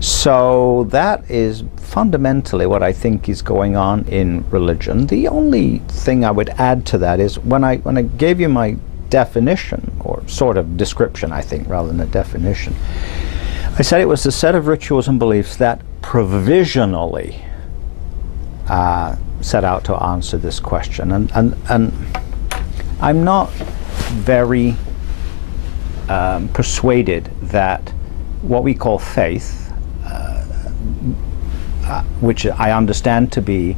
So that is fundamentally what I think is going on in religion. The only thing I would add to that is when I gave you my definition, or sort of description, I think, rather than a definition, I said it was a set of rituals and beliefs that provisionally set out to answer this question. And I'm not very persuaded that what we call faith, which I understand to be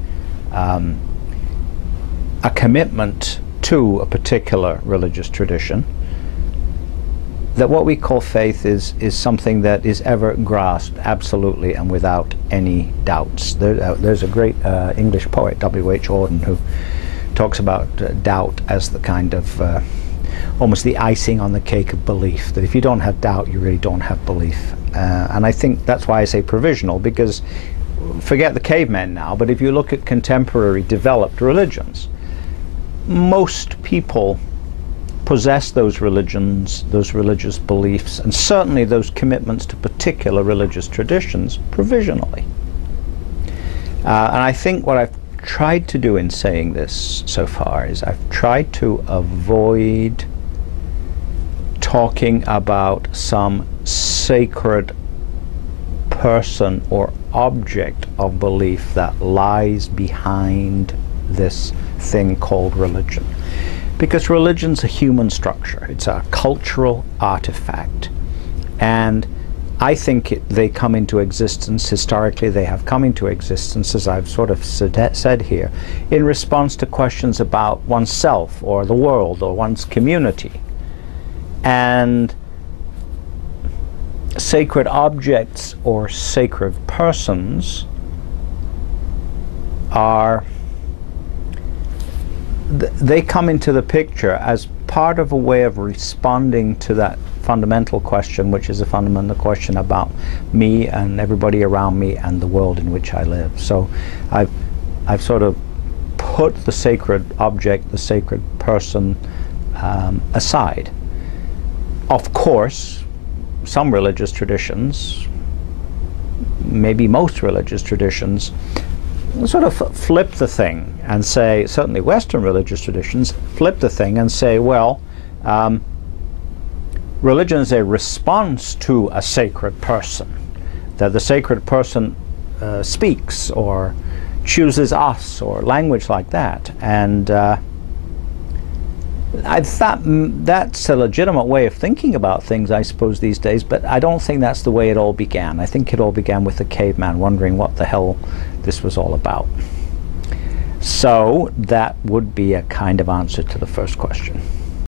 a commitment to a particular religious tradition, that what we call faith is something that is ever grasped absolutely and without any doubts. There's a great English poet, W.H. Auden, who talks about doubt as the kind of almost the icing on the cake of belief, that if you don't have doubt, you really don't have belief. And I think that's why I say provisional, because forget the cavemen now, but if you look at contemporary developed religions, most people possess those religions, those religious beliefs, and certainly those commitments to particular religious traditions provisionally. And I think what I've tried to do in saying this so far is I've tried to avoid talking about some sacred person or object of belief that lies behind this thing called religion. Because religion's a human structure. It's a cultural artifact. And I think they come into existence, historically they have come into existence, as I've sort of said here, in response to questions about oneself or the world or one's community. And sacred objects or sacred persons are, they come into the picture as part of a way of responding to that fundamental question, which is a fundamental question about me and everybody around me and the world in which I live. So I've sort of put the sacred object, the sacred person aside. Of course, some religious traditions, maybe most religious traditions, sort of flip the thing and say, certainly Western religious traditions flip the thing and say, well, religion is a response to a sacred person, that the sacred person speaks or chooses us or language like that. And I thought that's a legitimate way of thinking about things, I suppose, these days, but I don't think that's the way it all began. I think it all began with the caveman wondering what the hell this was all about. So that would be a kind of answer to the first question.